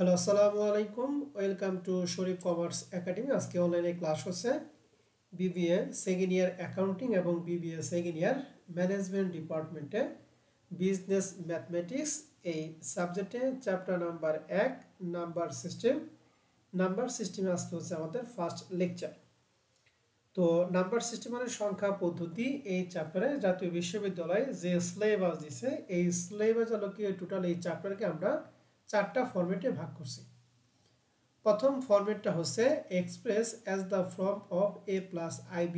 Hello আসসালামু আলাইকুম welcome to Sharif commerce academy. আজকে অনলাইনে ক্লাস হচ্ছে বিবিএ সেকেন্ড ইয়ার অ্যাকাউন্টিং এবং বিবিএ সেকেন্ড ইয়ার ম্যানেজমেন্ট ডিপার্টমেন্টে বিজনেস ম্যাথমেটিক্স এই সাবজেক্টে চ্যাপ্টার নাম্বার 1 নাম্বার সিস্টেমে আজকে হচ্ছে আমাদের ফার্স্ট লেকচার। তো নাম্বার সিস্টেমের সংখ্যা পদ্ধতি এই চ্যাপ্টারে জাতীয় বিশ্ববিদ্যালয় যে সিলেবাস দিছে এই সিলেবাস আলোকে টোটাল এই চ্যাপ্টারকে আমরা 4টা ফরম্যাটে ভাগ করছি। প্রথম ফরম্যাটটা হচ্ছে express as the form of a plus ib।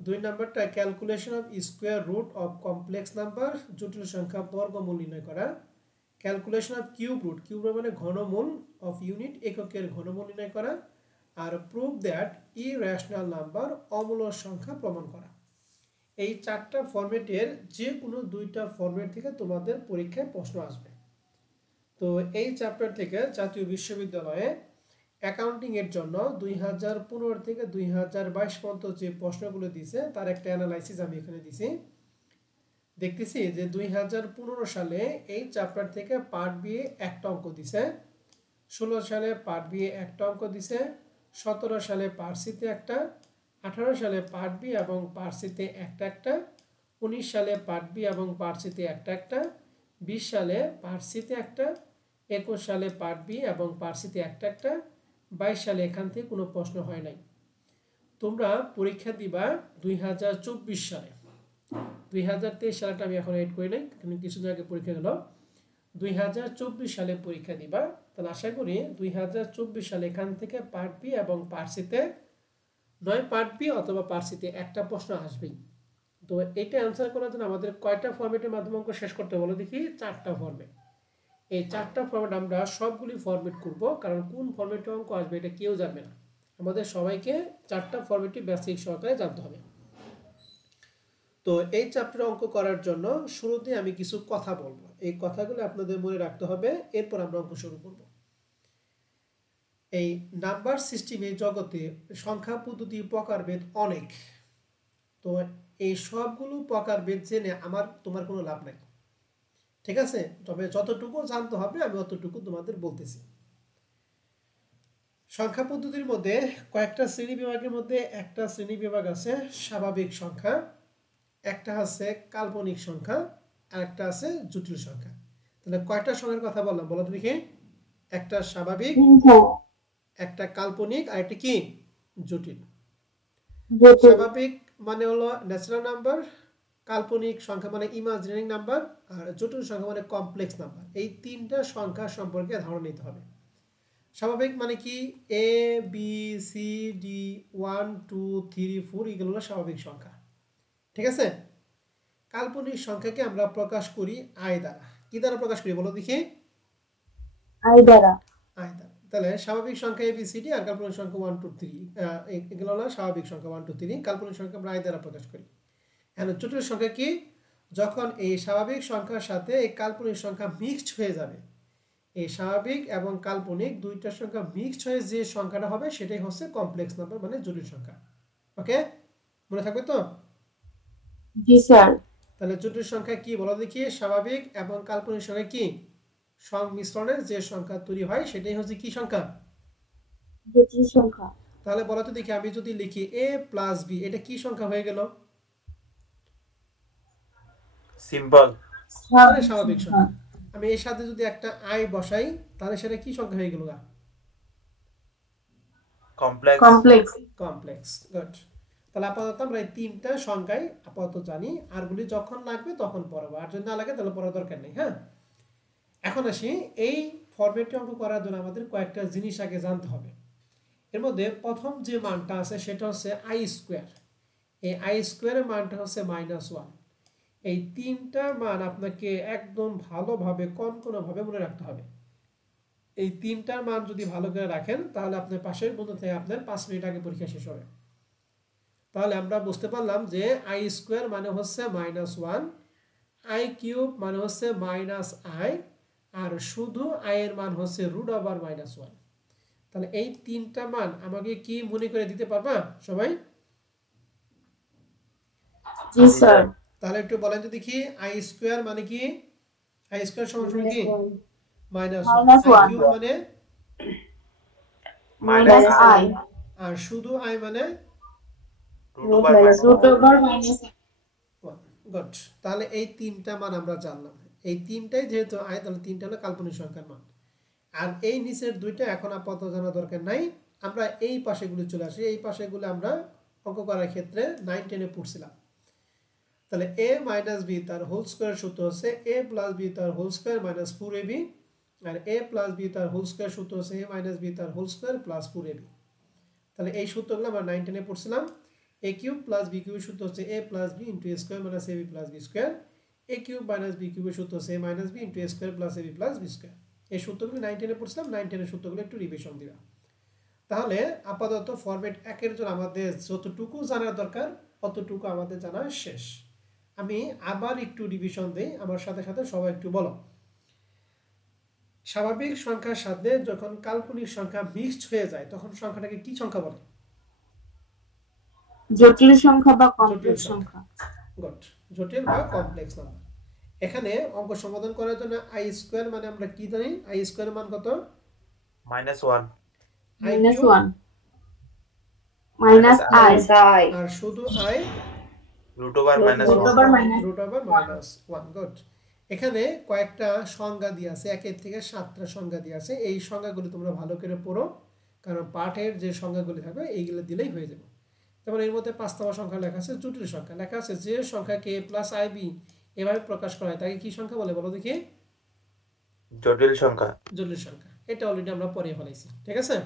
2 নাম্বারটা calculation of square root of complex number, জটিল সংখ্যা বর্গমূল নির্ণয় করা। ক্যালকুলেশন অফ কিউব রুট মানে ঘনমূল অফ ইউনিট এককের ঘনমূল নির্ণয় করা। আর প্রুভ দ্যাট ইরেশনাল নাম্বার অমূলক সংখ্যা প্রমাণ করা। এই 4টা ফরম্যাটের যে কোনো 2টা ফরম্যাট থেকে তোমাদের পরীক্ষায় প্রশ্ন আসবে। তো এই চ্যাপ্টার থেকে জাতীয় বিশ্ববিদ্যালয়ে অ্যাকাউন্টিং এর জন্য 2015 থেকে 2022 পর্যন্ত যে প্রশ্নগুলো দিয়েছে তার একটা অ্যানালাইসিস আমি এখানে দিছি। দেখতেছি যে 2015 সালে এই চ্যাপ্টার থেকে পার্ট বি একটা অঙ্ক দিছে, 16 সালে পার্ট বি একটা অঙ্ক দিছে, 17 সালে পার্ট সিতে একটা, 18 সালে পার্ট বি এবং পার্ট সিতে একটা, 19 সালে পার্ট বি এবং পার্ট সিতে একটা, 20 সালে পার্ট সিতে একটা, 21 সালে পার্ট বি এবং পার্ট সিতে একটা, 22 সালে এখান থেকে কোনো প্রশ্ন হয় নাই। তোমরা পরীক্ষা দিবা 2024 সালে। 2023 সালটা আমি এখন এড করি নাই, কারণ কিছুদিন আগে পরীক্ষা গেল। 2024 সালে পরীক্ষা দিবা, তাহলে আশা করি 2024 সালে এখান থেকে পার্ট বি এবং পার্ট সিতে নয় পার্ট বি অথবা পার্ট সিতে একটা প্রশ্ন আসবেই। তো এটা অ্যান্সার করার জন্য আমাদের কয়টা ফরম্যাটের মাধ্যমে অঙ্ক শেষ করতে বলো দেখি? 4টা ফরম্যাট। এই 4টা ফরম্যাট আমরা সবগুলি ফরম্যাট করব, কারণ কোন ফরম্যাটে অঙ্ক আসবে এটা কেউ জানবে না। আমাদের সবাইকে 4টা ফরম্যাটই বেসিক সহকারে জানতে হবে। তো এই চ্যাপ্টারে অঙ্ক করার জন্য শুরুতে আমি কিছু কথা বলবো, এই কথাগুলো আপনাদের মনে রাখতে হবে, এরপর আমরা অঙ্ক শুরু করব। এই নাম্বার সিস্টেমে জগতে সংখ্যা পদ্ধতি প্রকারভেদ অনেক। তো এই সবগুলো প্রকারভেদ জেনে তোমার কোনো লাভ নাই, ঠিক আছে? তবে যতটুকু জানতে হবে আমি অতটুকু তোমাদের বলতেছি। সংখ্যা পদ্ধতির মধ্যে কয়েকটা শ্রেণী বিভাগের মধ্যে একটা শ্রেণী বিভাগ আছে স্বাভাবিক সংখ্যা, একটা আছে কাল্পনিক সংখ্যা, আর একটা আছে জটিল সংখ্যা। তাহলে কয়টা সংখ্যার কথা বললাম বলো তুমি? কি একটা স্বাভাবিক, একটা কাল্পনিক, আর একটা কি জটিল। স্বাভাবিক মানে হলো ন্যাচারাল নাম্বার, কাল্পনিক সংখ্যা মানে ইমাজিনারি নাম্বার, আর জটিল সংখ্যা মানে কমপ্লেক্স নাম্বার। এই 3টা সংখ্যা সম্পর্কে ধারণা নিতে হবে। স্বাভাবিক মানে কি এ বি সি ডি 1 2 3 4 এগুলো হলো স্বাভাবিক সংখ্যা, ঠিক আছে? কাল্পনিক সংখ্যাকে আমরা প্রকাশ করি আই দ্বারা। কি দ্বারা প্রকাশ করি বলো দেখি? আই দ্বারা। তাহলে স্বাভাবিক সংখ্যা এ বি সি ডি আর কাল্পনিক সংখ্যা 1 2 3 এগুলো হলো স্বাভাবিক সংখ্যা 1 2 3। কাল্পনিক সংখ্যা আমরা আই দ্বারা প্রকাশ করি। এখন জটিল সংখ্যা কি? যখন এই স্বাভাবিক সংখ্যার সাথে এই কাল্পনিক সংখ্যা মিক্সড হয়ে যাবে, এই স্বাভাবিক এবং কাল্পনিক 2টা সংখ্যা মিক্সড হয়ে যে সংখ্যাটা হবে সেটাই হচ্ছে কমপ্লেক্স নাম্বার মানে জটিল সংখ্যা। ওকে, মনে থাকবে তো? জি স্যার। তাহলে জটিল সংখ্যা কি বলো দেখি? স্বাভাবিক এবং কাল্পনিক সংখ্যা কি সংমিশ্রণের যে সংখ্যা তৈরি হয় সেটাই হচ্ছে কি সংখ্যা? জটিল সংখ্যা। তাহলে বলো তো দেখি, আমি যদি লিখি a প্লাস b, এটা কি সংখ্যা হয়ে গেল? সিম্পল, স্বাভাবিক সংখ্যা। আমি এর সাথে যদি একটা i বসাই তাহলে সেটা কি সংখ্যা হয়ে গেল? কমপ্লেক্স। কমপ্লেক্স। গুড। তাহলে আপাতত আমরা এই 3টা সংখ্যাই আপাতত জানি, আরগুলি যখন লাগবে তখন পড়াবো, আর যদি না লাগে তাহলে পড়ার দরকার নেই। হ্যাঁ, এখন আসি এই ফরম্যাটে অঙ্ক করার জন্য আমাদের কয়েকটা জিনিস আগে জানতে হবে। এর মধ্যে প্রথম যে মানটা আছে সেটা হচ্ছে আই স্কোয়ার। এই আই স্কোয়ারের মানটা হচ্ছে -1। এই 3টা মান আপনাকে একদম ভালোভাবে কনকনাভাবে মনে রাখতে হবে। এই 3টার মান যদি ভালো করে রাখেন তাহলে আপনার পাশের বন্ধু থেকে আপনার 5 মিনিট আগে পরীক্ষা শেষ হবে। তাহলে আমরা বুঝতে পারলাম যে আই স্কোয়ার মানে হচ্ছে -1, আই কিউব মানে হচ্ছে -i, আর শুধু i এর মান হচ্ছে √1। তাহলে এই 3টা মান আমাকে কি মনে করে দিতে পারবা সবাই? জি স্যার। তাহলে একটু বলেন তো দেখি আই স্কোয়ার মানে কি? আই স্কোয়ার সমান কি? Minus Minus I one. Cube মানে Minus I. আর শুধু আই মানে root over minus Root over minus I. Good. তাহলে এই তিনটা মান আমরা জানলাম। এই তিনটাই যেহেতু আই, তাহলে তিনটা হলো কাল্পনিক সংখ্যার মান। আর এই নিচের দুইটা এখন আপাতত জানা দরকার নাই। আমরা এই পাশেগুলো চলে আসি। এই পাশেগুলো আমরা অঙ্ক করার ক্ষেত্রে 9 10 এ পড়ছিলাম। তাহলে a মাইনাস b তার হোল স্কয়ার সূত্র হচ্ছে a প্লাস b তার হোল স্কয়ার মাইনাস 4ab, আর a প্লাস b তার হোল স্কয়ার সূত্র হচ্ছে a মাইনাস b তার হোল স্কয়ার প্লাস 4ab। তাহলে এই সূত্রগুলো আমরা 9 10 এ পড়ছিলাম। a cube plus b cube সূত্র হচ্ছে a plus b into a square minus ab plus b square. a cube minus b কিউবের সূত্র হচ্ছে a minus b into a square plus ab plus b square. এই সূত্রগুলো 9 10 এ পড়ছিলাম। 9 10 এর সূত্রগুলো একটু রিভিশন দিবা। তাহলে আপাতত ফরম্যাট 1 এর জন্য আমাদের যতটুকু জানার দরকার ততটুকু আমাদের জানা শেষ। আমি আবার একটু রিভিশন দেই, আমার সাথে সাথে সবাই একটু বলো। স্বাভাবিক সংখ্যার সাথে যখন কাল্পনিক সংখ্যা মিক্সড হয়ে যায় তখন সংখ্যাটাকে কি সংখ্যা বলে? জটিল সংখ্যা বা কমপ্লেক্স সংখ্যা। গুড, জটিল বা কমপ্লেক্স নাম্বার। এখানে অঙ্ক সমাধান করার জন্য আই স্কয়ার মানে আমরা কি জানি? আই স্কয়ার মান কত? -1 minus 1 minus I. আর শুধু I root over minus Root 1 over minus root over minus 1। Good. এখানে কয়েকটা সংজ্ঞা দিয়ে আছে, 1 থেকে 7টা সংজ্ঞা দিয়ে আছে। এই সংজ্ঞাগুলো তোমরা ভালো করে পড়ো, কারণ পাঠের যে সংজ্ঞাগুলি থাকবে এইগুলো দিলেই হয়ে যাবে। যেমন এর মধ্যে 5তম সংখ্যা লেখা আছে জটিল সংখ্যা, লেখা আছে যে সংখ্যাকে প্লাস আইবি এভাবে প্রকাশ করা হয় তাকে কি সংখ্যা বলে বলো দেখি? জটিল সংখ্যা। জটিল সংখ্যা। এটা অলরেডি আমরা পড়ে ফেলাইছি, ঠিক আছে?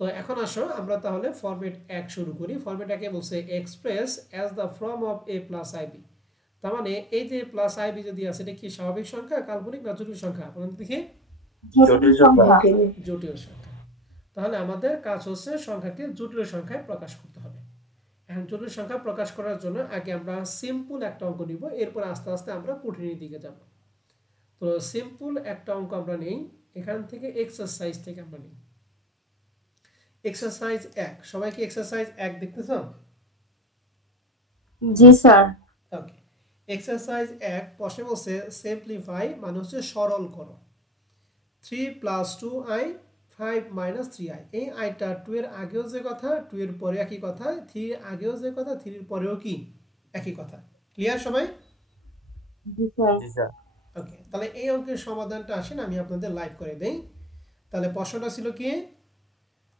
তো এখন আসো আমরা তাহলে ফরম্যাট 1 শুরু করি। ফরম্যাট 1 এ বলছে express as the form of a plus I B. তার মানে এই যে প্লাস আইবি যদি আছে এটা কি স্বাভাবিক সংখ্যা, কাল্পনিক না জটিল সংখ্যা? বলুন দেখি। জটিল সংখ্যা। জটিল সংখ্যা। তাহলে আমাদের কাজ হচ্ছে সংখ্যাকে জটিল সংখ্যায় প্রকাশ করতে হবে। এখন জটিল সংখ্যা প্রকাশ করার জন্য আগে আমরা সিম্পল একটা অঙ্ক নিব, এরপর আস্তে আস্তে আমরা কঠিনের দিকে যাব। তো সিম্পল একটা অঙ্ক আমরা নেই এখান থেকে, এক্সারসাইজ থেকে আমরা নিই। এক্সারসাইজ 1, সবাই কি এক্সারসাইজ 1 দেখতেছো? জি স্যার। ওকে। এক্সারসাইজ 1 প্রশ্নে বলছে সিম্পলিফাই মানে হচ্ছে সরল করো। 3 + 2i 5 - 3i। এই আইটা 2 এর আগেও যে কথা 2 এর পরে একই কথা, 3 এর আগেও যে কথা 3 এর পরেও কি একই কথা। ক্লিয়ার সবাই? জি স্যার। জি স্যার। ওকে, তাহলে এই অঙ্কের সমাধানটা আসেন আমি আপনাদের লাইভ করে দেই। তাহলে প্রশ্নটা ছিল কি?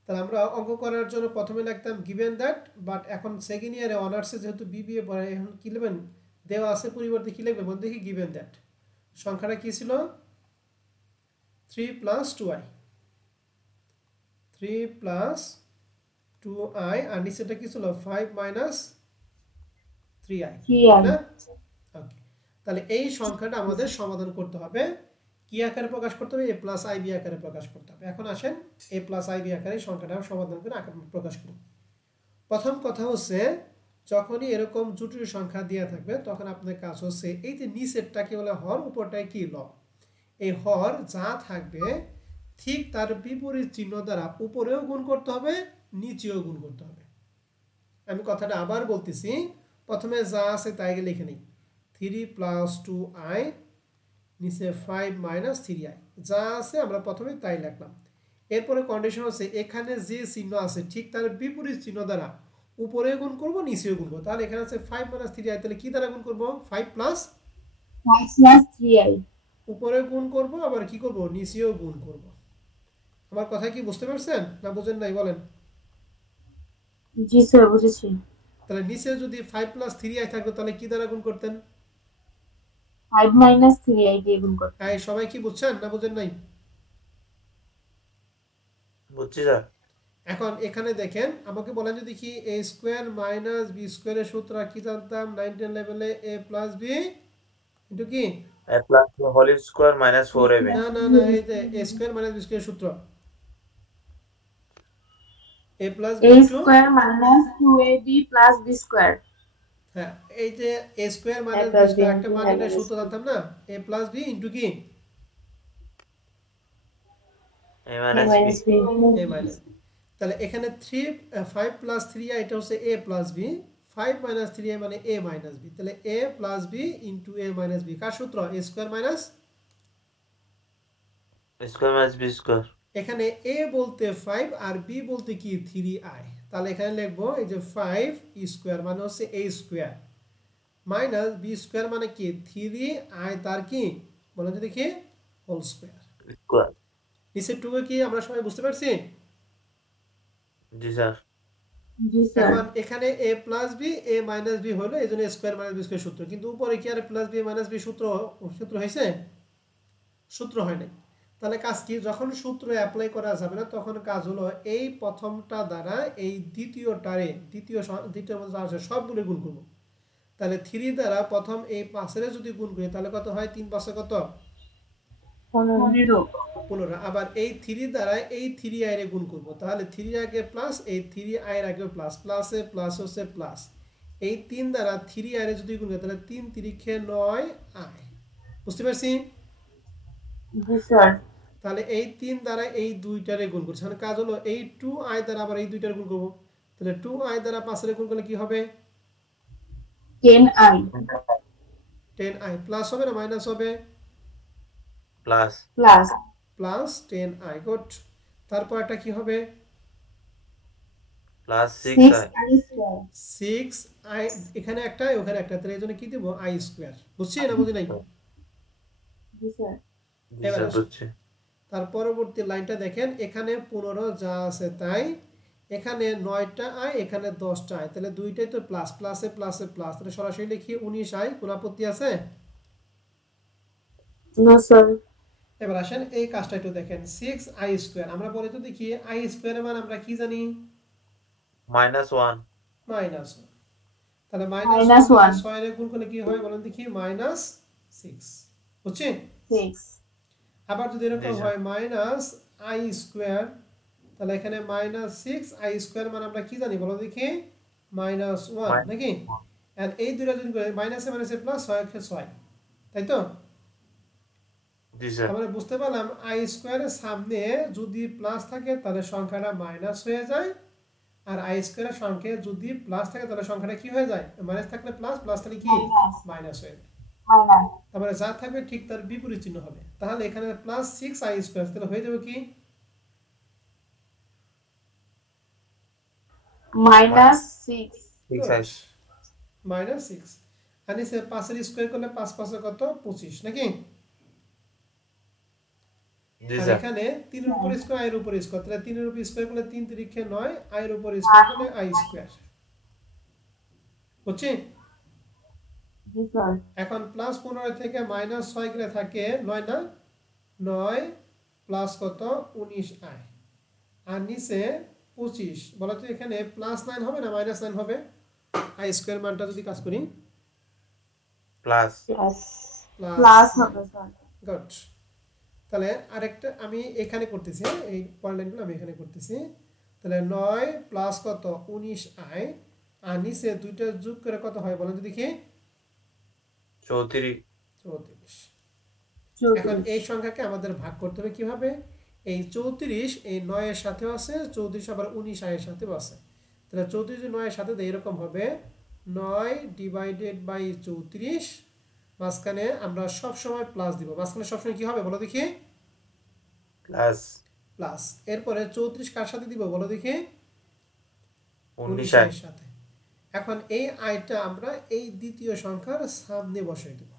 তাহলে আমরা অঙ্ক করার জন্য প্রথমে লিখতাম গিভেন দ্যাট, বাট এখন সেকেন্ড ইয়ারে অনার্সে যেহেতু বিবিএ পড়ে এখন কি লিখবেন? দেওয়া আছে পরিবর্তে কি লিখবেন বলতে কি? Given that. সংখ্যাটা কি ছিল? 3 + 2i। 3 + 2i আর নিচেটা কি ছিল? 5 - 3i। না? ওকে, তাহলে এই সংখ্যাটা আমাদের সমাধান করতে হবে। কি আকারে প্রকাশ করতে হবে? a প্লাস আইবি আকারে প্রকাশ করতে হবে। এখন আসেন a প্লাস আইবি আকারে সংখ্যাটা সমাধান করে প্রকাশ করুন। প্রথম কথা হচ্ছে যখনই এরকম জটিল সংখ্যা দেওয়া থাকবে তখন আপনার কাজ হচ্ছে এই যে নিচেরটাকে বলে হর, উপরটায় কি লব। এই হর যা থাকবে ঠিক তার বিপরীত চিহ্ন দ্বারা উপরেও গুণ করতে হবে, নিচেও গুণ করতে হবে। আমি কথাটা আবার বলতেছি, প্রথমে যা আছে তাই লিখে নিই। 3 + 2i নিচে 5 - 3i, যা আছে আমরা প্রথমে তাই লিখলাম। এরপরে কন্ডিশন হচ্ছে এখানে যে চিহ্ন আছে ঠিক তার বিপরীত চিহ্ন দ্বারা উপরেও গুণ করব, নিচেও গুণ করব। তাহলে এখানে আছে 5 - 3i, তাহলে কি দ্বারা গুণ করব? 5 + 3i উপরে গুণ করব, আবার কি করব? নিচেও গুণ করব। আমার কথা কি বুঝতে পারছেন না বুঝেন নাই বলেন? জি স্যার বুঝেছি। তাহলে নিচে যদি 5 + 3i থাকতো তাহলে কি দ্বারা গুণ করতেন? 5 - 3i দিয়ে গুণ করতে। এই সবাই কি বুঝছেন না বুঝেন নাই? বুঝছি স্যার। এখন এখানে দেখেন আমাকে বলেন যদি কি a স্কয়ার মাইনাস b স্কয়ারের সূত্র কি জানতাম 9 10 লেভেলে? a + b ইনটু কি? a plus b whole square minus 4ab। না না না, এই যে a স্কয়ার মাইনাস b স্কয়ারের সূত্র a + b a into square minus 2ab plus b square. হ্যাঁ, এই যে a square minus b square একটা মানের সূত্র জানতাম না? a + b ইনটু কি? a minus b। a minus b। তাহলে এখানে 5 + 3i এটা হচ্ছে a + b, 5 - 3i মানে a - b। তাহলে a + b into a - b কার সূত্র? a square minus square minus B square. এখানে a বলতে 5 আর b বলতে কি 3i, তাহলে এখানে লিখবো এই যে 5 স্কোয়ার মানে হচ্ছে a square minus b square মানে কি 3i তার কি বলেন তো দেখি হোল স্কোয়ার। স্কোয়ার। নিচের টুকু কি আমরা সবাই বুঝতে পারছি? জি স্যার। জি স্যার। এখন এখানে a plus B a minus B হলো এই জন্য স্কোয়ার মাইনাস বি স্কোয়ার সূত্র, কিন্তু উপরে কি আর প্লাস বি মাইনাস বি সূত্র সূত্র হয়েছে? সূত্র হয় নাই। তাহলে কাজ কি, যখন সূত্র অ্যাপ্লাই করা যাবে না তখন কাজ হলো এই প্রথমটা দ্বারা এই দ্বিতীয়টারে দ্বিতীয় মধ্যে আছে সবগুলো গুণ করব। তাহলে 3 দ্বারা প্রথম এই 5 এর যদি গুণ করি তাহলে কত হয়, 3 5 কত 15। 15। আবার এই 3 দ্বারা এই 3i এর গুণ করব, তাহলে 3 আগে প্লাস এই 3i এর আগে প্লাস, প্লাসে প্লাস হচ্ছে প্লাস। এই 3 দ্বারা 3i এর যদি গুণ করি তাহলে 3 3 9i। বুঝতে পারছি? জি স্যার। তাহলে এই 3 দ্বারা এই দুইটারে গুণ করছি, মানে কাজ হলো এই 2i দ্বারা আবার এই দুইটারে গুণ করব। তাহলে 2i দ্বারা 5 এর গুণ করলে কি হবে? 10i 10i প্লাস হবে না মাইনাস হবে? Plus. Plus plus 10i। Good. তারপর এটা কি হবে? Plus 6i 6i square. 6i, এখানে একটা ওখানে একটা, তাহলে এই জন্য কি দেব i স্কয়ার। বুঝছি না বুঝি নাই? জি স্যার। জি এবার স্যার আসুন বুঝছি। তার পরবর্তী লাইনটা দেখেন, এখানে 15 যা আছে তাই, এখানে 9টা i এখানে 10টা i, তাহলে দুইটাই তো প্লাস, প্লাসে প্লাসে প্লাস, তাহলে সরাসরি লিখি 19i। কোন আপত্তি আছে? No sir. এবার আসেন এই কাজটা একটু দেখেন, 6i স্কয়ার আমরা বলি তো দেখি i স্কয়ারের মান আমরা কি জানি? -1। মাইনাস 1। তাহলে -1 -6 এর গুণ করলে কি হয় বলেন দেখি? -6। বুঝছি? 6 আবার যদি জি এরকম স্যার। হয় -i স্কয়ার, তাহলে এখানে -6i স্কয়ার মানে আমরা কি জানি বলো দেখি? -1 নাকি? আর এই দুইটা যদি করে মাইনাসে মাইনাসে প্লাস 6 কে 6, তাই তো? জি স্যার। আমরা বুঝতে পারলাম i স্কয়ারের সামনে যদি প্লাস থাকে তাহলে সংখ্যাটা মাইনাস হয়ে যায়, আর i স্কয়ারের সংখ্যায় যদি প্লাস থাকে তাহলে সংখ্যাটা কি হয়ে যায়? মাইনাস থাকলে প্লাস, প্লাস থাকলে কি মাইনাস মাইনাস হয়ে যায়। মাইনাস তারপরে যা থাকবে ঠিক তার বিপরীত চিহ্ন হবে, তাহলে এখানে +6i স্কয়ার তাহলে হয়ে যাবে কি? -6 6i। -6। আর নিচে 5 এর স্কয়ার করলে 5 5 কত 25 নাকি? জি আর স্যার। এখানে 3 এর উপর স্কয়ার i এর উপর স্কয়ার, তাহলে 3 এর উপর স্কয়ার করলে 3 3 9, i এর উপর স্কয়ার করলে i স্কয়ার। বুঝছি? জি স্যার। এখন +15 থেকে -6 গেলে থাকে 9 না? 9 প্লাস কত 19i, আর নিচে 25। বলা তো এখানে +9 হবে না -9 হবে? i স্কয়ার মানটা যদি কাজ করি প্লাস। Plus plus +9। হবে স্যার। গুড। তাহলে আরেকটা আমি এখানে করতেছি, এই পয়েন্ট লাইনগুলো আমি এখানে করতেছি। তাহলে 9 প্লাস কত 19i, আর নিচে দুইটা যোগ করে কত হয় বলেন তো দেখি? 34। 34। এখন 34 এই সংখ্যাকে আমাদের ভাগ করতে হবে কিভাবে? এই 34 এই 9 এর সাথেও আছে, 34 আবার 19i এর সাথেও আছে। তাহলে 34 যদি 9 এর সাথে দেয় এরকম হবে 9 ডিভাইডেড বাই 34, মাঝখানে আমরা সব সময় প্লাস দিব, মাঝখানে সবসময় কি হবে বলো দেখি? Plus plus. এরপরে 34 কার সাথে দিব বলো দেখি? 19i। এর সাথে। এখন এই আইটা আমরা এই দ্বিতীয় সংখ্যার সামনে বসাই দেব,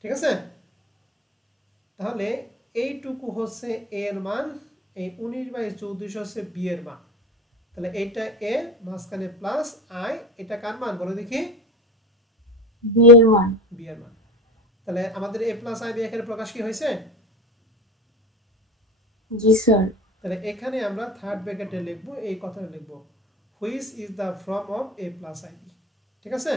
ঠিক আছে? তাহলে এইটুকু হচ্ছে a এর মান, এই 19/34 হচ্ছে b এর মান। তাহলে এইটা a, মাঝখানে প্লাস i, এটা কার মান বলো দেখি? b এর মান। b এর মান। তাহলে আমাদের a প্লাস i b এখানে প্রকাশ কি হয়েছে? জি স্যার। তাহলে এখানে আমরা থার্ড ব্র্যাকেটে লিখব, এই কথাটা লিখব, which is the form of a plus ib। ঠিক আছে?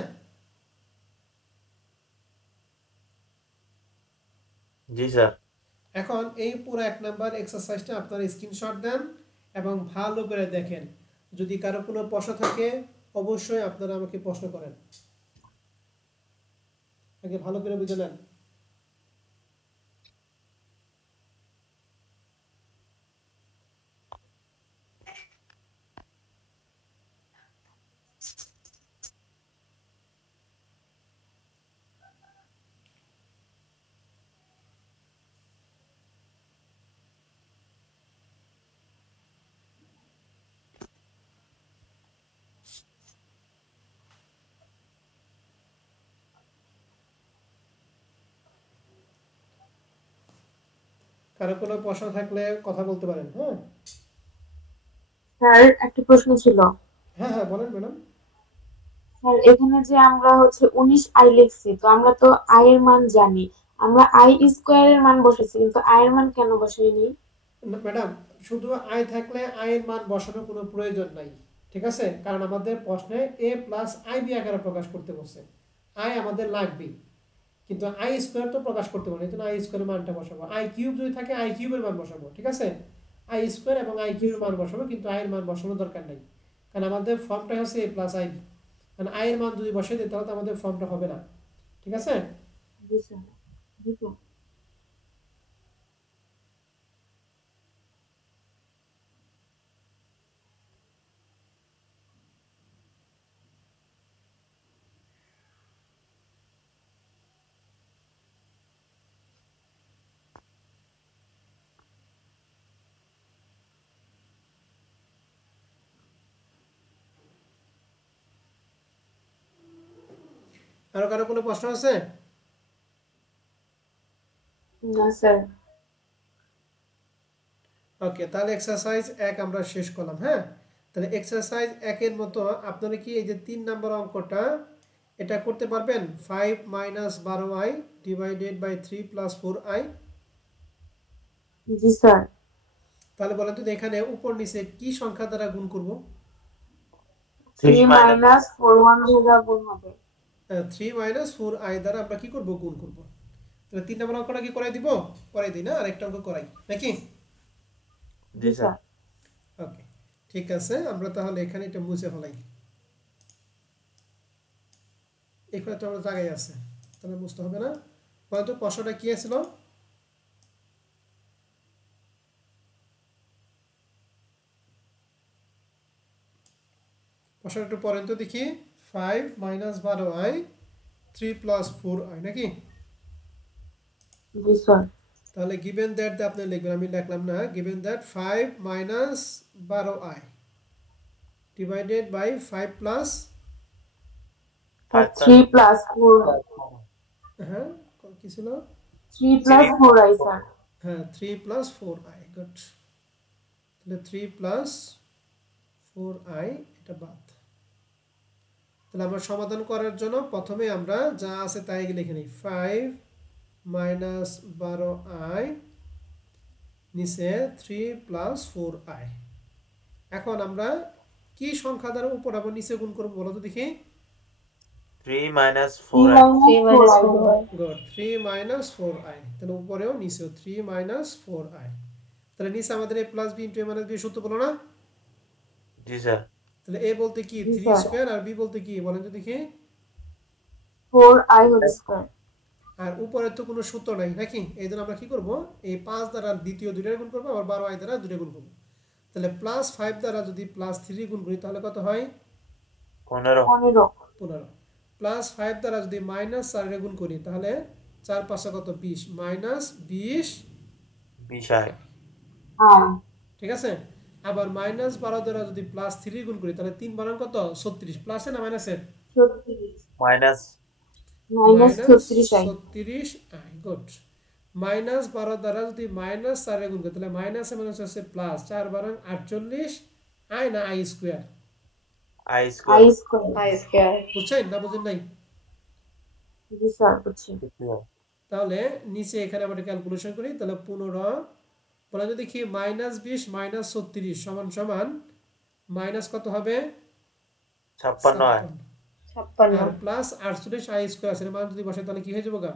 জি স্যার। এখন এই পুরো 1 নাম্বার এক্সারসাইজটা আপনারা স্ক্রিনশট দেন এবং ভালো করে দেখেন। যদি কারো কোনো প্রশ্ন থাকে অবশ্যই আপনারা আমাকে প্রশ্ন করেন। আগে ভালো করে বুঝে নেন। কারো কোনো প্রশ্ন থাকলে কথা বলতে পারেন। হ্যাঁ স্যার একটা প্রশ্ন ছিল। হ্যাঁ হ্যাঁ বলেন ম্যাডাম। স্যার এখানে যে আমরা হচ্ছে 19i লিখছি, তো আমরা তো i এর মান জানি, আমরা i স্কয়ারের মান বসাইছি কিন্তু i এর মান কেন বসাইনি? ম্যাডাম শুধু আই থাকলে আই এর মান বসানোর কোনো প্রয়োজন নাই, ঠিক আছে? কারণ আমাদের প্রশ্নে এ প্লাস আই বি আকারে প্রকাশ করতে বলছে, আই আমাদের লাগবেই, কিন্তু আই স্কোয়ার তো প্রকাশ করতে পারি, এই জন্য আই স্কোয়ারের মানটা বসাবো। আই কিউব যদি থাকে আই কিউবের মান বসাবো, ঠিক আছে? আই স্কোয়ার এবং আই কিউবের মান বসাবো, কিন্তু আই এর মান বসানোর দরকার নাই, কারণ আমাদের ফর্মটা হচ্ছে এ প্লাস আই বি। কারণ আই এর মান যদি বসিয়ে দিই তাহলে তো আমাদের ফর্মটা হবে না, ঠিক আছে? জি স্যার। জি স্যার। আরো কারো কোনো প্রশ্ন আছে? না স্যার। ওকে, তাহলে এক্সারসাইজ 1 আমরা শেষ করলাম। হ্যাঁ, তাহলে এক্সারসাইজ 1 এর মতো আপনারা কি এই যে 3 নম্বর অঙ্কটা এটা করতে পারবেন? 5 minus 12i divided by 3 plus 4i। জি স্যার। তাহলে বলেন তো এখানে উপর নিচে কি সংখ্যা দ্বারা গুণ করব? 3 3 মাইনাস 41 দ্বারা গুণ হবে। 3 মাইনাস 4i দ্বারা আমরা কি করব? গুণ করব। তাহলে 3 নম্বর অঙ্কটা কি করাই দিব? করাই দিই না, আরেকটা অঙ্ক করাই নাকি? জি জি স্যার। স্যার। ওকে, ঠিক আছে, আমরা তাহলে এখানে এটা মুছে ফেলাই। এখানে তো আমরা জায়গায় আছে, তাহলে বুঝতে হবে না। বলতো প্রশ্নটা কি ছিল? প্রশ্নটা একটু পড়েন তো দেখি। 5 মাইনাস 12i 3 প্লাস 4i নাকি? জি স্যার। তাহলে গিভেন দ্যাট আপনি লিখবেন, আমি লিখলাম না। Given that 5 minus 12i divided by 5 plus 3 plus 4। হ্যাঁ কি ছিল? 3 প্লাস 4i স্যার। হ্যাঁ 3 প্লাস 4i, গুড। তাহলে 3 প্লাস 4i এটা বাদ। তাহলে আমরা সমাধান করার জন্য প্রথমে আমরা যা আছে তাই লিখে নিই। 5 মাইনাস 12i নিচে 3 প্লাস 4i। এখন আমরা কি সংখ্যা দ্বারা উপর আবার নিচে গুণ করবো বলো তো দেখি? 3 minus 3 4i. Minus 4i। Good, 3 minus 4i। তাহলে উপরেও নিচেও 3 মাইনাস 4i। তাহলে নিচে আমাদের a plus B into a minus B সূত্র বলো না? জি স্যার। তাহলে a বলতে কি জি 3 স্যার। স্কয়ার, আর b বলতে কি বলেন তো দেখি? 4i whole square. আর উপরে তো কোনো সূত্র নাই নাকি? এই জন্য আমরা কি করব? এই 5 দ্বারা দ্বিতীয় দুইটা গুণ করবো, আবার 12i দ্বারা দুইটা গুণ করবো। তাহলে প্লাস 5 দ্বারা যদি প্লাস 3 গুণ করি তাহলে কত হয়? 15 15। প্লাস 5 দ্বারা যদি মাইনাস 4 গুণ করি তাহলে 4 5 কত? 20, মাইনাস 20 20i. ঠিক আছে? আবার মাইনাস 12 দ্বারা যদি প্লাস 3 গুণ করি তাহলে 3 বারং কত? 36। প্লাসে না মাইনাসে? 36। Minus minus minus 36i। 36i, good. Minus 12 দ্বারা যদি মাইনাস 4 গুণ করি তাহলে মাইনাসে মাইনাস হচ্ছে প্লাস, 4 বারং 48 আই না I square? i i square. Square. বুঝছেন না বুঝেন নাই? জি স্যার বুঝছি। তাহলে নিচে এখানে আমরা ক্যালকুলেশন করি, তাহলে 15 বলা যদি কি মাইনাস 20 মাইনাস 36 সমান সমান মাইনাস কত হবে? 56i. 56। R plus 48 I square আছে, মান যদি বসাই তাহলে কি হয়ে যাবে?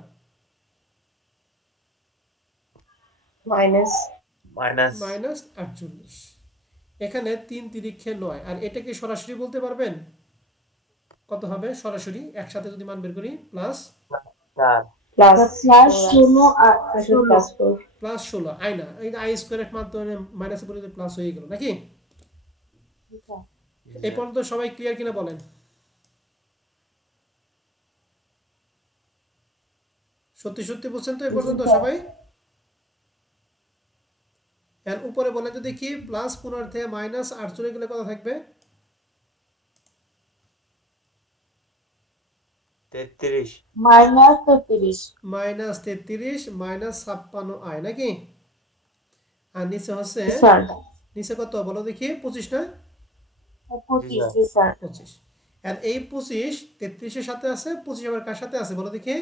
Minus minus 48। এখানে 3 তিরিক্ষে 9, আর এটা কি সরাসরি বলতে পারবেন কত হবে? সরাসরি একসাথে যদি মান বের করি প্লাস 4. প্লাস 16 আর 16 প্লাস 16 আই না, এই আই স্কয়ারের মাধ্যমে মাইনাসে পড়ে প্লাস হয়ে গেল নাকি? এই পর্যন্ত সবাই ক্লিয়ার কিনা বলেন? সত্যি সত্যি বুঝছেন তো এই পর্যন্ত সবাই? এর উপরে বলেন তো দেখি, প্লাস 15 থেকে মাইনাস 8 চলে গেলে কত থাকবে? 33. মাইনাস 33। মাইনাস 33 মাইনাস 56i নাকি? আর নিচে হচ্ছে স্যার নিচে কত বলো দেখি 25 না 25 জি স্যার 25 আর এই 25 33 এর সাথে আছে 25 আবার কার সাথে আছে বলো দেখি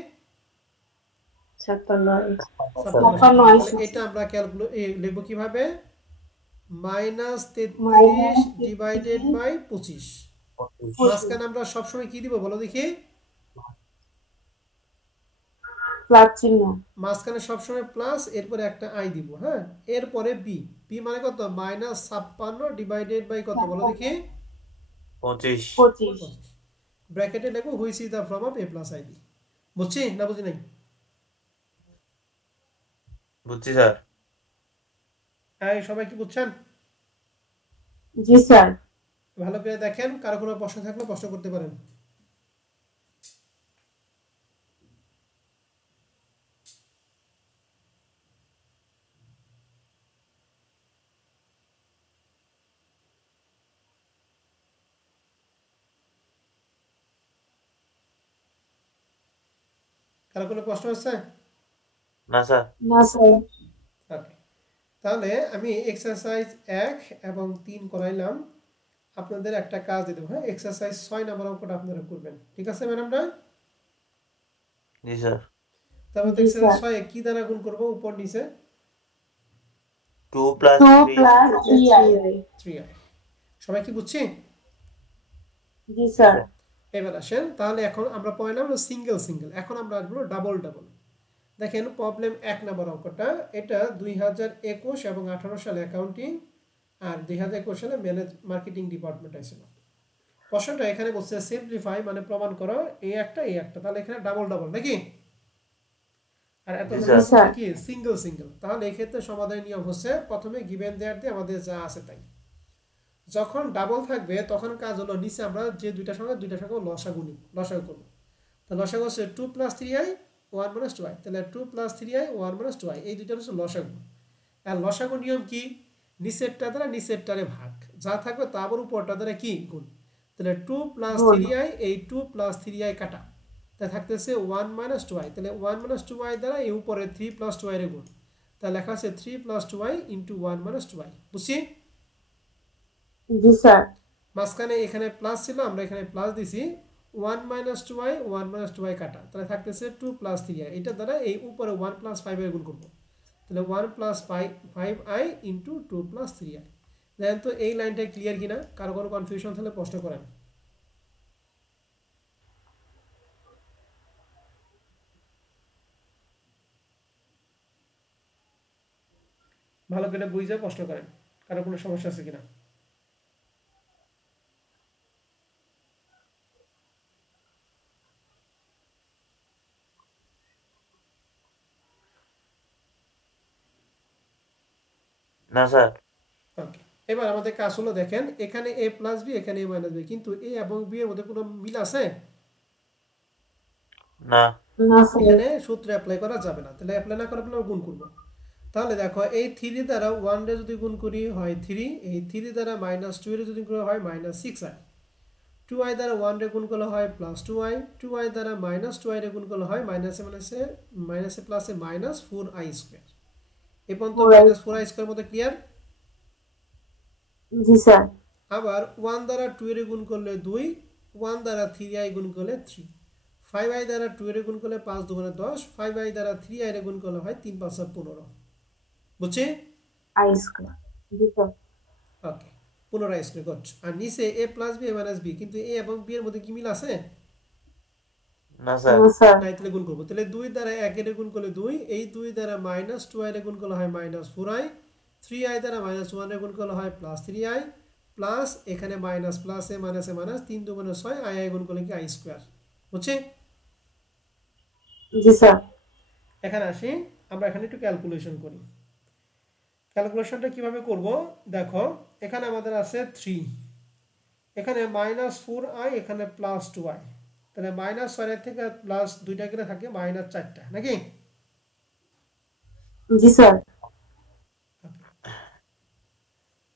56 56 56 তাহলে আছে এটা আমরা লিখব কিভাবে -33 মাইনাস ডিভাইডেড বাই 25 মাঝখানে আমরা সবসময় কি দিব বলো দেখি প্লাস চিহ্ন মাঝখানে সবসময় প্লাস এরপরে একটা আই দিব হ্যাঁ এরপরে বি বি মানে কত -56 ডিভাইডেড বাই কত বলো দেখি 25 ব্র্যাকেটে লিখো which is the form of a plus ib বুঝছি না বুঝি নাই বুঝছি স্যার এই সবাই কি বুঝছেন জি স্যার ভালো করে দেখেন কারো কোনো প্রশ্ন থাকলে প্রশ্ন করতে পারেন কারো কোনো প্রশ্ন আছে না স্যার না স্যার ওকে তাহলে আমি এক্সারসাইজ 1 এবং 3 করাইলাম আপনাদের একটা কাজ দিয়ে দেবো হ্যাঁ এক্সারসাইজ 6 নাম্বার অঙ্কটা আপনারা করবেন ঠিক আছে ম্যাডামরা জি স্যার তারপর জি এক্সারসাইজ স্যার 6 কি দ্বারা গুণ করব উপর নিচে 2 প্লাস 2 3 প্লাস 3i 3i সবাই কি বুঝছি জি স্যার এবার আসেন তাহলে এখন আমরা পড়লাম সিঙ্গেল সিঙ্গেল এখন আমরা আসবো ডাবল ডাবল দেখেন প্রবলেম 1 নাম্বার অঙ্কটা এটা 2021 এবং 18 সালে অ্যাকাউন্টিং আর 2021 সালে ম্যানেজ মার্কেটিং ডিপার্টমেন্ট ছিল প্রশ্নটা এখানে বলছে সিম্পলিফাই মানে প্রমাণ করো এই একটা তাহলে এখানে ডাবল ডাবল নাকি আর এত কি সিঙ্গেল সিঙ্গেল তাহলে এই ক্ষেত্রে সমাধানের নিয়ম হচ্ছে প্রথমে গিভেন দেয়ার দিয়ে আমাদের যা আছে তাই যখন ডাবল থাকবে তখন কাজ হলো নিচে আমরা যে দুইটা সংখ্যা লসাগু করব তো লসাগু হচ্ছে 2 + 3i 1 - 2i তাহলে 2 + 3i 1 - 2i এই দুইটা হচ্ছে লসাগু আর লসাগু নিয়ম কি নিচেরটা দ্বারা নিচেরটারে ভাগ যা থাকবে তার আবার উপরটা দ্বারা কি গুণ তাহলে 2 + 3i এই 2 + 3i কাটা তাহলে থাকতেছে 1 - 2i তাহলে 1 - 2i দ্বারা এই উপরে 3 + 2i এর গুণ তাহলে লেখা আছে 3 + 2i * 1 - 2i বুঝছি জি স্যার মাঝখানে এখানে প্লাস ছিল আমরা এখানে প্লাস দিছি 1 - 2i 1 - 2i কাটা তাহলে থাকতেছে 2 + 3i এটা দ্বারা এই উপরে 1 + 5 এর গুণ করব তাহলে 1 + 5i * 2 + 3i দেখেন তো এই লাইনটা ক্লিয়ার কিনা কারো কোনো কনফিউশন থাকলে প্রশ্ন করেন ভালো করে বুঝে প্রশ্ন করেন কারো কোনো সমস্যা আছে কিনা না স্যার ওকে এবার আমাদের কাজ হলো দেখেন এখানে a + b এখানে a - b কিন্তু a এবং b এর মধ্যে কোনো মিল আছে না না স্যার এখানে সূত্র অ্যাপ্লাই করা যাবে না তাহলে অ্যাপ্লাই না করে আমরা গুণ করব তাহলে দেখো এই 3 দ্বারা 1 রে যদি গুণ করি হয় 3 এই 3 দ্বারা -2 রে যদি গুণ হয় -6i 2i দ্বারা 1 রে গুণ করলে হয় +2i 2i দ্বারা -2i রে গুণ করলে হয় মাইনাসে প্লাসে -4i² এই পর্যন্ত -4i² মধ্যে ক্লিয়ার জি স্যার আবার 1 দ্বারা 2 এর গুণ করলে 2 1 দ্বারা 3i গুণ করলে 3 5i দ্বারা 2 এর গুণ করলে 5 2 = 10 5i দ্বারা 3i এর গুণ করলে হয় 3 5 15 বুঝছি i² জি স্যার ওকে 15i² গট আর নিচে a + b a - b কিন্তু a এবং b এর মধ্যে কি মিল আছে না স্যার না স্যার নাই তাহলে গুণ করব তাহলে 2 দ্বারা 1 এর গুণ করলে 2 এই 2 দ্বারা -2i এর গুণ করলে হয় -4i 3i দ্বারা -1 এর গুণ করলে হয় +3i প্লাস এখানে মাইনাস প্লাসে মাইনাসে মাইনাস 3 2 = 6 i গুণ করলে কি i² বুঝছি জি স্যার এখানে আসি আমরা এখানে একটু ক্যালকুলেশন করি ক্যালকুলেশনটা কিভাবে করব দেখো এখানে আমাদের আছে 3 এখানে -4i এখানে +2i তাহলে -6 থেকে প্লাস 2টা করে থাকে -4টা নাকি জি স্যার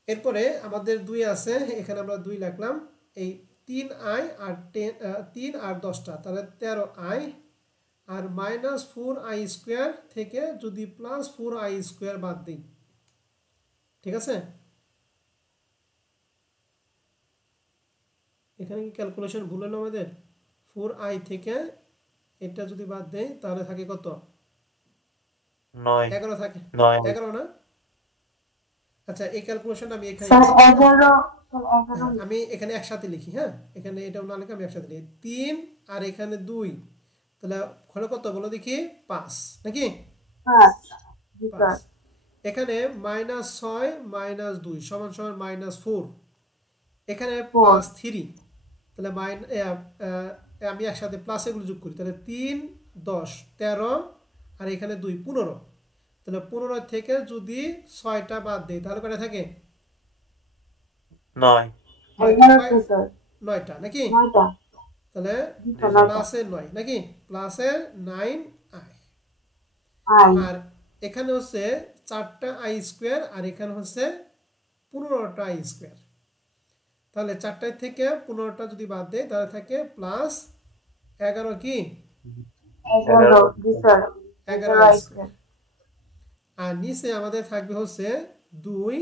এরপরে আমাদের 2 আছে এখানে আমরা 2 লিখলাম এই 3i আর 3 আর 10টা তাহলে 13i আর -4i² থেকে যদি +4i² বাদ দেই ঠিক আছে, এখানে কি ক্যালকুলেশন ভুল হলো আমাদের? 4i থেকে এটা যদি বাদ দেই তাহলে থাকে কত? 9 11 থাকে, 9 11 না? আচ্ছা, এই ক্যালকুলেশন আমি এখানে স্যার লিখি, হ্যাঁ? 11 হ্যাঁ, আমি এখানে একসাথে লিখি, হ্যাঁ, এখানে এটাও না লিখে আমি একসাথে লিখি 3 আর এখানে 2, তাহলে হলো কত বলো দেখি? 5 নাকি? 5 জি 5। স্যার এখানে -6 - 2 সমান সমান -4, এখানে 4 +3, তাহলে আমি একসাথে প্লাস এগুলো যোগ করি, তাহলে 3 10 13 আর এখানে 2 15, তাহলে 15 থেকে যদি 6টা বাদ দেই তাহলে কয়টা থাকে? 9 11 স্যার 9টা নাকি? 9টা তাহলে জি জি স্যার স্যার 9টা প্লাসের 9 নাকি? প্লাসের 9i, আই আর এখানে হচ্ছে 4টা i স্কোয়ার আর এখানে হচ্ছে 15টা i স্কোয়ার, তাহলে 4টায় থেকে 15টা যদি বাদ দেয় তাহলে থাকে +11 কি? 11 জি sir 11 11 i I square. Sir আর নিচে আমাদের থাকবে হচ্ছে 2,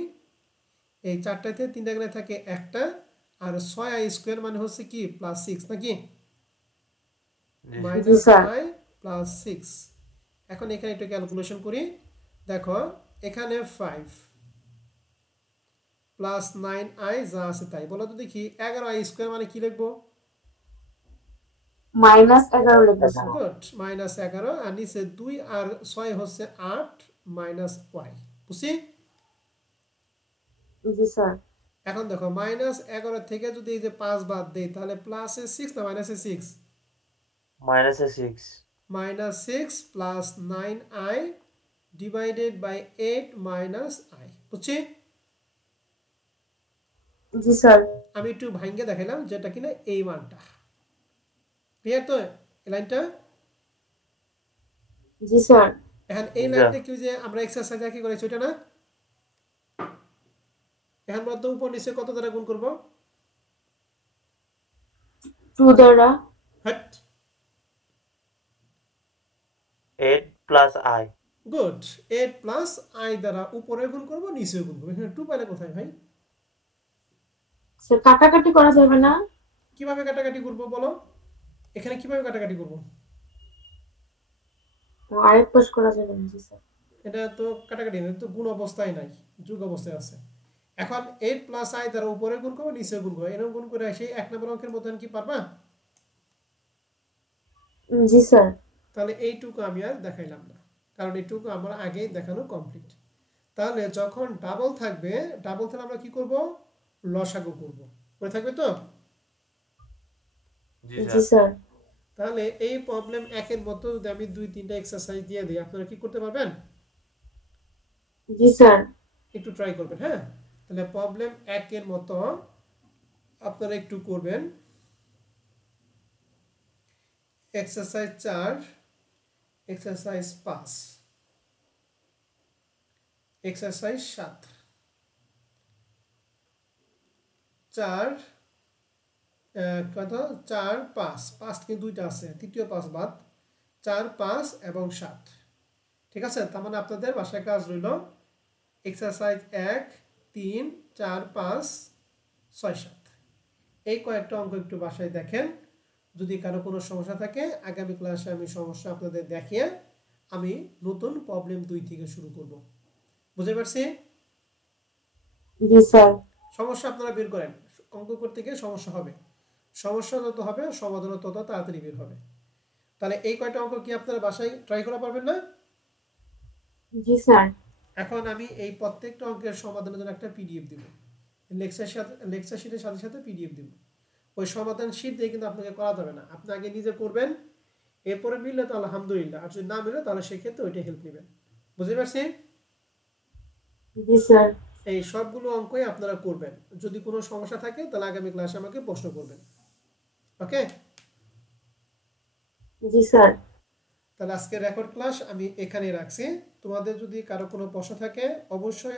এই 4টায় থেকে 3টা গেলে থাকে একটা, আর 6i স্কোয়ার মানে হচ্ছে কি +6 নাকি? জি স্যার জি -i স্যার +6। এখন এখানে একটু ক্যালকুলেশন করি, দেখো এখানে 5 +9i যা আছে তাই, বলো তো দেখি 11i স্কোয়ার মানে কি লিখবো? -11 লিখবে স্যার গুড, -11, আর নিচে 2 আর 6 হচ্ছে 8 -y, বুঝছি? জি স্যার এখন দেখো -11 থেকে যদি এই যে 5 বাদ দেই তাহলে +6 না -6? -6 -6 +9i ডিভাইডেড বাই 8 - i, বুঝছি? জি স্যার আমি একটু ভাঙ্গে দেখাইলাম যেটা কিনা এই মানটা, ক্লিয়ার তো এই লাইনটা? জি স্যার এখন জি এই স্যার লাইনটা কি যে আমরা এক্সারসাইজ কি করেছি ওটা না? এখন মধ্য উপর নিচে কত দ্বারা গুণ করব? 2 দ্বারা hat, 8 plus i good, 8 + i দ্বারা উপরে গুণ করব নিচে গুণ করব। এখানে 2 পাইলে কোথায় ভাই? স্যার কাটাকাটি করা যাবে না কিভাবে কাটাকাটি করব বলো? এখানে কিভাবে কাটাকাটি করব? আরেক পাশ করা যাবে না জি স্যার এটা তো কাটাকাটি না, এটা তো গুণ অবস্থায় নাই, যোগ অবস্থায় আছে। এখন 8 + i দ্বারা উপরে গুণ করব নিচে গুণ করব, এরকম গুণ করে সেই 1 নম্বর অঙ্কের মতন কি পারবা? জি স্যার তাহলে এইটুকু আমি আর দেখাইলাম না, কারণ এইটুকু আমার আগেই দেখানো কমপ্লিট। তাহলে যখন ডাবল থাকবে, ডাবল তাহলে আমরা কি করব? লসাগু করব, মনে থাকবে তো? জি জি স্যার স্যার তাহলে এই প্রবলেম 1-এর মতো যদি আমি 2-3টা এক্সারসাইজ দিয়ে দিই আপনারা কি করতে পারবেন? জি স্যার একটু ট্রাই করবেন, হ্যাঁ? তাহলে প্রবলেম 1-এর মতো আপনারা একটু করবেন। এক্সারসাইজ 4, এক্সারসাইজ 5, এক্সারসাইজ 7, 4 কত 4 5 5 কিন্তু দুইটা আছে, তৃতীয় 5 বাদ, 4 5 এবং 7, ঠিক আছে? তার মানে আপনাদের বাসায় কাজ রইল এক্সারসাইজ 1 3 4 5 6 7, এই কয়েকটা অঙ্ক একটু বাসায় দেখেন। যদি কারো কোনো সমস্যা থাকে আগামী ক্লাসে আমি সমস্যা আপনাদের দেখিয়ে আমি নতুন প্রবলেম 2 থেকে শুরু করব, বুঝতে পারছি? জি স্যার সমস্যা আপনারা বের করেন, অঙ্ক করতে গিয়ে সমস্যা হবে, সমস্যা যত হবে সমাধান তত তাড়াতাড়ি বের হবে। তাহলে এই কয়টা অঙ্ক কি আপনারা বাসায় ট্রাই করা পারবেন না? জি স্যার এখন আমি এই প্রত্যেকটা অঙ্কের সমাধানের জন্য একটা পিডিএফ দিব, লেকচার শিটের সাথে সাথে পিডিএফ দিব। ওই সমাধান শিট দিয়ে কিন্তু আপনাকে করা যাবে না, আপনি আগে নিজে করবেন, এরপরে মিললে তো আলহামদুলিল্লাহ, আর যদি না মিলে তাহলে সেক্ষেত্রে ওইটা হেল্প নেবেন, বুঝতে পারছি? জি স্যার এই সবগুলো অঙ্কই আপনারা করবেন, যদি কোনো সমস্যা থাকে তাহলে আগামী ক্লাসে আমাকে প্রশ্ন করবেন, ওকে? জি স্যার তাহলে আজকে রেকর্ড ক্লাস আমি এখানেই রাখছি। তোমাদের যদি কারো কোনো প্রশ্ন থাকে অবশ্যই